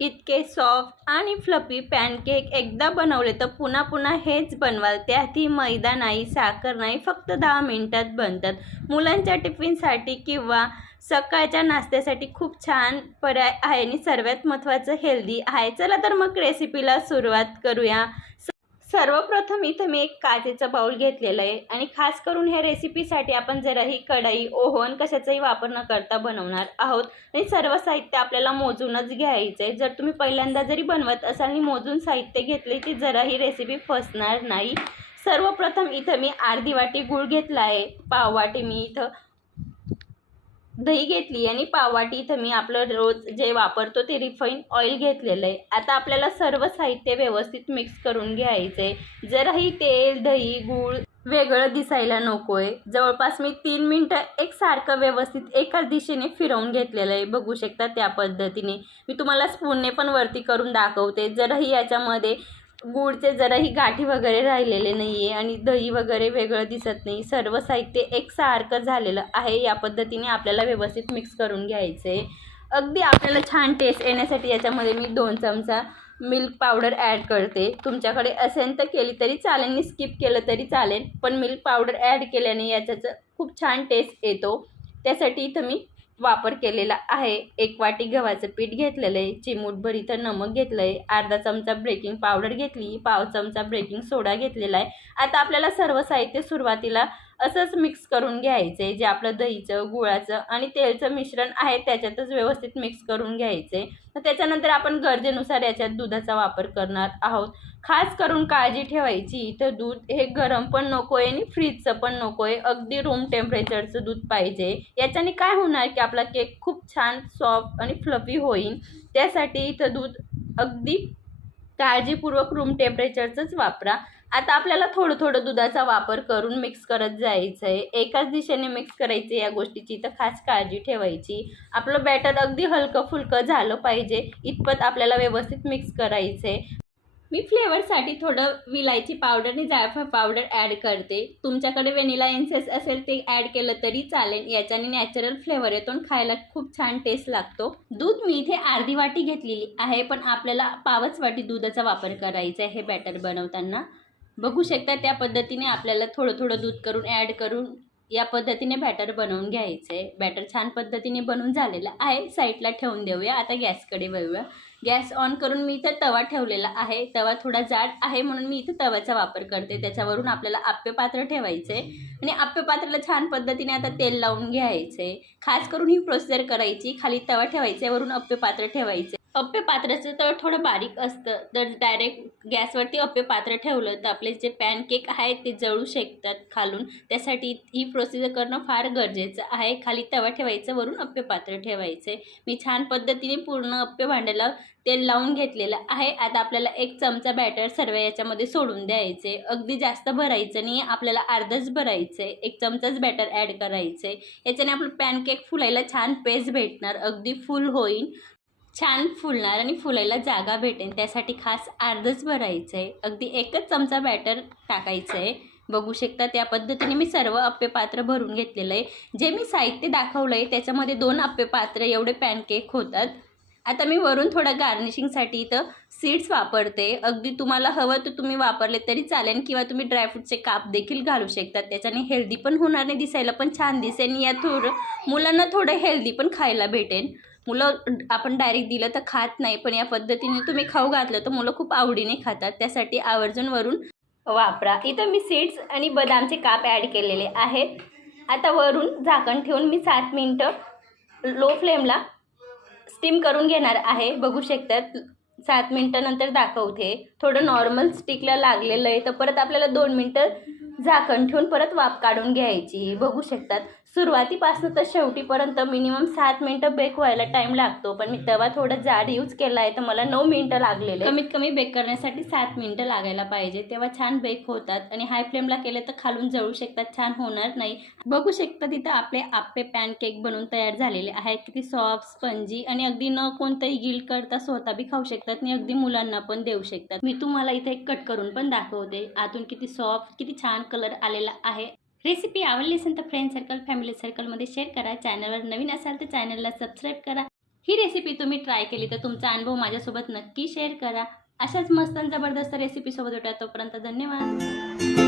इतके सॉफ्ट आणि fluffy pancake एकदा बनवले तर पुन्हा पुन्हा हेच बनवाल। त्यातही मैदा नाही, साखर नाही, फक्त 10 मिनिटात बनतात। मुलांच्या टिफिनसाठी किंवा सकाळच्या नाश्त्यासाठी खूप छान पर्याय आहे आणि सर्वात महत्त्वाचं हेल्दी आहे। चला तर मग रेसिपीला सुरुवात करूया। सर्वप्रथम इथं मी एक काचेचा बाउल घेतलेला आहे आणि खास करून ह्या रेसिपीसाठी आपण जराही कढई, ओव्हन कशाचाही वापर न करता बनवणार आहोत आणि सर्व साहित्य आपल्याला मोजूनच घ्यायचं आहे। जर तुम्ही पहिल्यांदा जरी बनवत असाल आणि मोजून साहित्य घेतले की जराही रेसिपी फसणार नाही। सर्वप्रथम इथं मी अर्धी वाटी गूळ घेतला आहे, पाव वाटी मी इथं दही घेतली आणि पाव वाटी इथं मी आपलं रोज जे वापरतो ते रिफाईन ऑइल घेतलेलं आहे। आता आपल्याला सर्व साहित्य व्यवस्थित मिक्स करून घ्यायचं आहे। जराही तेल, दही, गूळ वेगळं दिसायला नको आहे। जवळपास मी 3 मिनिटं एकसारखं व्यवस्थित एकाच दिशेने फिरवून घेतलेलं आहे। बघू शकता त्या पद्धतीने मी तुम्हाला स्पूनने पण वरती करून दाखवते। जराही याच्यामध्ये गूळचे जराही गाठी वगैरे राहिलेले नाही आहे आणि दही वगैरे वेगळं दिसत नाही। सर्व साहित्य एकसारखं झालेलं आहे। या पद्धतीने आपल्याला व्यवस्थित मिक्स करून घ्यायचं आहे। अगदी आपल्याला छान टेस्ट येण्यासाठी याच्यामध्ये मी 2 चमचा मिल्क पावडर ॲड करते। तुमच्याकडे असेल तर केली तरी चालेल आणि स्किप केलं तरी चालेल, पण मिल्क पावडर ॲड केल्याने याच्याचं खूप छान टेस्ट येतो। त्यासाठी इथं मी वापर केलेला आहे। 1 वाटी गव्हाचं पीठ घेतलेलं आहे, चिमूटभर इथं नमक घेतलं आहे, अर्धा चमचा बेकिंग पावडर घेतली, पाव चमचा बेकिंग सोडा घेतलेला आहे। आता आपल्याला सर्व साहित्य सुरुवातीला असंच मिक्स करून घ्यायचं आहे। जे आपलं दहीचं, गुळाचं आणि तेलचं मिश्रण आहे त्याच्यातच व्यवस्थित मिक्स करून घ्यायचं आहे। तर त्याच्यानंतर आपण गरजेनुसार याच्यात दुधाचा वापर करणार आहोत। खास करून काळजी ठेवायची, इथं दूध हे गरम पण नको आहे आणि फ्रीजचं पण नको आहे, अगदी रूम टेम्परेचरचं दूध पाहिजे। याच्याने काय होणार की आपला केक खूप छान सॉफ्ट आणि फ्लफी होईल। त्यासाठी इथं दूध अगदी काळजीपूर्वक रूम टेम्परेचरचंच वापरा। आता आपल्याला थोडं थोडं दुधाचा वापर करून मिक्स करत जायचं आहे। एकाच दिशेने मिक्स करायचं, या गोष्टीची तर खास काळजी ठेवायची। आपलं बॅटर अगदी हलकं फुलकं झालं पाहिजे इतपत आपल्याला व्यवस्थित मिक्स करायचं आहे। मी फ्लेवरसाठी थोडं विलायची पावडर आणि जायफळ पावडर ॲड करते। तुमच्याकडे व्हॅनिला एसेन्स असेल ते ॲड केलं तरी चालेल। याच्याने नॅचरल फ्लेवर येतो आणि खायला खूप छान टेस्ट लागतो। दूध मी इथे अर्धी वाटी घेतलेली आहे, पण आपल्याला पावच वाटी दुधाचा वापर करायचा आहे हे बॅटर बनवताना। बघू शकता त्या पद्धतीने आपल्याला थोडं थोडं दूध करून ॲड करून या पद्धतीने बॅटर बनवून घ्यायचं आहे। बॅटर छान पद्धतीने बनवून झालेलं आहे, साईडला ठेवून देऊया। आता गॅसकडे वळूया। गॅस ऑन करून मी इथं तवा ठेवलेला आहे। तवा थोडा जाड आहे म्हणून मी इथं तव्याचा वापर करते। त्याच्यावरून आपल्याला आप्पे पात्र ठेवायचं आहे आणि आप्पे पात्राला छान पद्धतीने आता तेल लावून घ्यायचं आहे। खास करून ही प्रोसिजर करायची, खाली तवा ठेवायचा, वरून आप्पे पात्र ठेवायचे। आप्पे पात्राचं तळ थोडं बारीक असतं, तर डायरेक्ट गॅसवरती आप्पे पात्र ठेवलं तर आपले जे पॅनकेक आहेत ते जळू शकतात खालून। त्यासाठी ही प्रोसिजर करणं फार गरजेचं आहे। खाली तवा ठेवायचं, वरून आप्पे पात्र ठेवायचे। मी छान पद्धतीने पूर्ण आप्पे भांड्याला तेल लावून घेतलेलं आहे। आता आपल्याला 1 चमचा बॅटर सर्व याच्यामध्ये सोडून द्यायचे। अगदी जास्त भरायचं नाही, आपल्याला अर्धच भरायचं आहे। 1 चमचाच बॅटर ॲड करायचं आहे। याच्याने आपलं पॅनकेक फुलायला छान पेस्ट भेटणार, अगदी फुल होईल, छान फुलणार आणि फुलायला जागा भेटेल। त्यासाठी खास अर्धच भरायचं आहे, अगदी 1च चमचा बॅटर टाकायचं आहे। बघू शकता त्या पद्धतीने मी सर्व आप्पे पात्र भरून घेतलेलं आहे। जे मी साहित्य दाखवलं आहे त्याच्यामध्ये 2 आप्पे पात्र एवढे पॅनकेक होतात। आता मी वरून थोडं गार्निशिंगसाठी इथं सीड्स वापरते। अगदी तुम्हाला हवं तर तुम्ही वापरले तरी चालेल किंवा तुम्ही ड्रायफ्रूटचे काप देखील घालू शकतात। त्याच्याने हेल्दी पण होणार नाही, दिसायला पण छान दिसेल आणि या मुलांना थोडं हेल्दी पण खायला भेटेल। मुलं आपण डायरेक्ट दिलं तर खात नाही, पण या पद्धतीने तुम्ही खाऊ घातलं तर मुलं खूप आवडीने खातात। त्यासाठी आवर्जून वरून वापरा। इथं मी सीड्स आणि बदामचे काप ॲड केलेले आहेत। आता वरून झाकण ठेवून मी 7 मिनिटं लो फ्लेमला स्टीम करून घेणार आहे। बघू शकतात 7 मिनिटानंतर दाखवते, थोडं नॉर्मल स्टिकला लागलेलं आहे। तर परत आपल्याला 2 मिनिटं झाकण ठेवून परत वाफ काढून घ्यायची। बघू शकतात सुरुवातीपासून तर शेवटीपर्यंत मिनिमम 7 मिनिटं बेक व्हायला टाईम लागतो, पण मी तवा थोडा जाड यूज केला आहे तर मला 9 मिनिटं लागलेले। कमीत कमी बेक करण्यासाठी 7 मिनिटं लागायला पाहिजे, तेव्हा छान बेक होतात। आणि हाय फ्लेमला केले तर खालून जळू शकतात, छान होणार नाही। बघू शकता तिथं आपले आप्पे पॅनकेक बनवून तयार झालेले आहेत। किती सॉफ्ट, स्पंजी आणि अगदी न कोणतंही गिल्ट करता स्वतः बी खाऊ शकतात आणि अगदी मुलांना पण देऊ शकतात। मी तुम्हाला इथे एक कट करून पण दाखवते, आतून किती सॉफ्ट, किती छान कलर आलेला आहे। रेसिपी आवडली असेल तर फ्रेंड सर्कल, फॅमिली सर्कलमध्ये शेअर करा। चॅनलवर नवीन असाल तर चॅनलला सबस्क्राईब करा। ही रेसिपी तुम्ही ट्राय केली तर तुमचा अनुभव माझ्यासोबत नक्की शेअर करा. अशाच मस्त आणि जबरदस्त रेसिपीसोबत भेटूया. तोपर्यंत धन्यवाद.